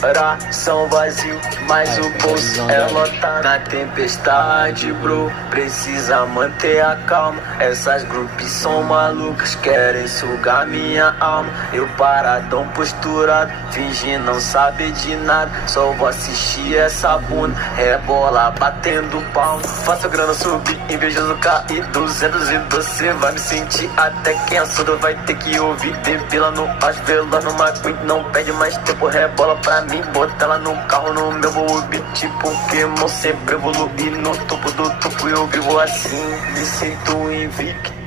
coração vazio, mas o bolso é lotado. Na tempestade, bro, precisa manter a calma. Essas grupos são malucas, querem sugar minha alma. Eu paradão posturado, fingindo não saber de nada. Só vou assistir essa bunda, rebola batendo palma. Faço grana subir, invejoso cair 200 e você vai me sentir. Até quem é surdo vai ter que ouvir. Depila no asvela, no McQueen, não perde mais tempo. Rebola pra mim, bota ela no carro, no meu Mobi. Tipo Pokémon, sempre evoluir no topo do topo. Eu vivo assim, me sinto invicto.